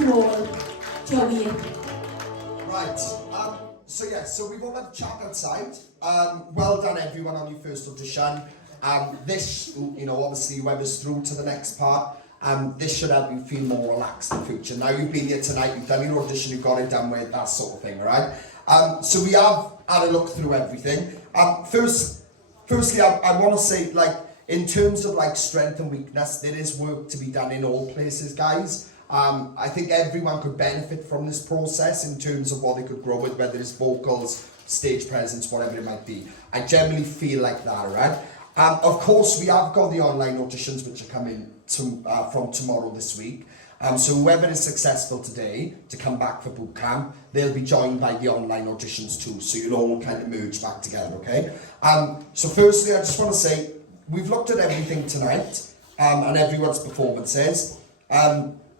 yn ôl, Joey. Right, so we've all had a chat outside. Well done everyone on your first audition. This, obviously whoever's through to the next part, this should help you feel more relaxed in the future. Now you've been here tonight, you've done your audition, you've got it done with, that sort of thing, right? So we have had a look through everything. Firstly, I want to say, in terms of strength and weakness, there is work to be done in all places, guys. I think everyone could benefit from this process in terms of what they could grow with, whether it's vocals, stage presence, whatever it might be. I generally feel like that, right? Of course, we have got the online auditions which are coming from tomorrow this week. So whoever is successful today to come back for boot camp, they'll be joined by the online auditions too. So you'll all kind of merge back together, okay? So firstly, I just want to say, we've looked at everything tonight and everyone's performances.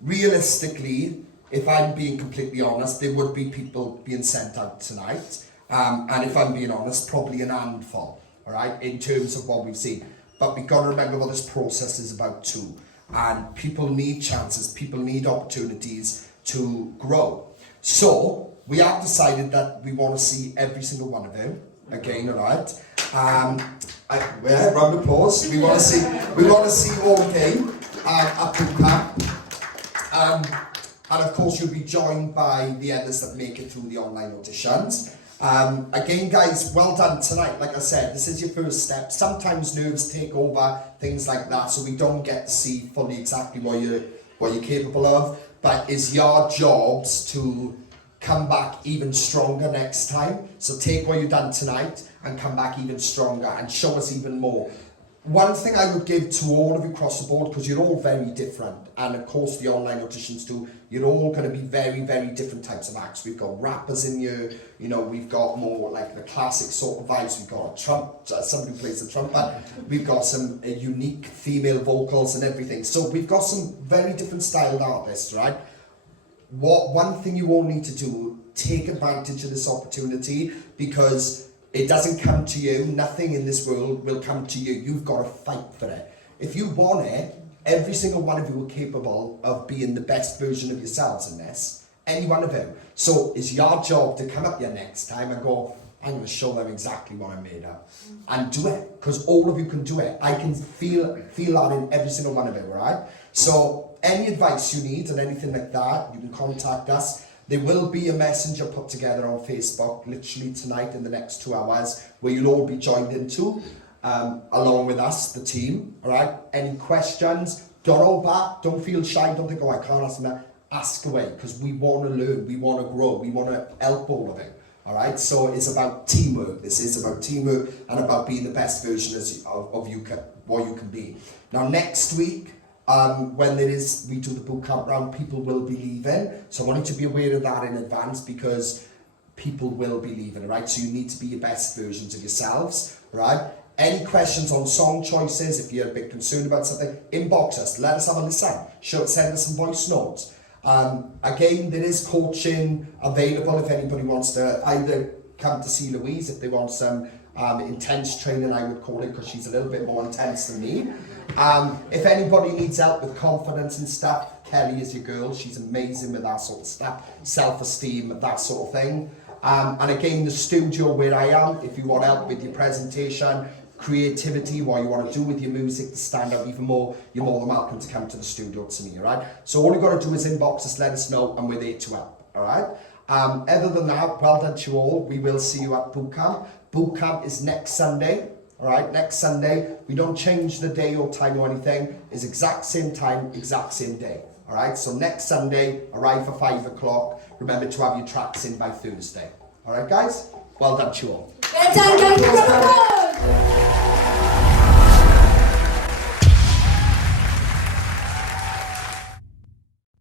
Realistically, if I'm being completely honest, there would be people being sent out tonight. And if I'm being honest, probably an handful, all right, in terms of what we've seen. But we've got to remember what this process is about too. And people need chances, people need opportunities to grow. So we have decided that we want to see every single one of them again, all right? Round of applause. We want to see all game at boot camp. And of course, you'll be joined by the others that make it through the online auditions. Again, guys, well done tonight. Like I said, this is your first step. Sometimes nerves take over, things like that, so we don't get to see fully exactly what you're capable of. But it's your jobs to come back even stronger next time. So take what you've done tonight and come back even stronger and show us even more. One thing I would give to all of you across the board, because you're all very different, and of course the online auditions too, you're all going to be very, very different types of acts. We've got rappers in here, we've got more like the classic sort of vibes, we've got somebody who plays the trumpet, we've got some unique female vocals and everything. So we've got some very different styled artists, right? One thing you all need to do, take advantage of this opportunity, because it doesn't come to you. Nothing in this world will come to you. You've got to fight for it. If you want it, every single one of you are capable of being the best version of yourselves in this. Any one of you. So it's your job to come up here next time and go, I'm going to show them exactly what I'm made of. And do it. Because all of you can do it. I can feel that in every single one of you, right? So any advice you need and anything like that, you can contact us. There will be a messenger put together on Facebook literally tonight in the next 2 hours where you'll all be joined into, along with us, the team, all right? Any questions, don't hold back, don't feel shy, don't think, I can't ask them that. Ask away, because we want to learn, we want to grow, we want to help all of you, all right? So it's about teamwork. This is about teamwork and about being the best version of you what you can be. Now next week, when we do the boot camp round, people will be leaving. So I want you to be aware of that in advance, because people will be leaving, right? So you need to be your best versions of yourselves, right? Any questions on song choices, if you're a bit concerned about something, inbox us, let us have a listen. Send us some voice notes. Again, there is coaching available if anybody wants to either come to see Louise, if they want some intense training, I would call it, because she's a little bit more intense than me. If anybody needs help with confidence and stuff, Kelly is your girl. She's amazing with that sort of stuff, self-esteem, that sort of thing. And again, the studio where I am, if you want help with your presentation, creativity, what you want to do with your music to stand out even more, you're more than welcome to come to the studio to me, all right? So all you've got to do is inbox us, let us know, and we're there to help, all right? Other than that, well done to you all. We will see you at boot camp. Boot camp is next Sunday. All right, next Sunday. We don't change the day or time or anything. It's exact same time, exact same day. All right, so next Sunday, arrive for 5 o'clock. Remember to have your tracks in by Thursday. All right, guys? Well done to you all. Well done, guys.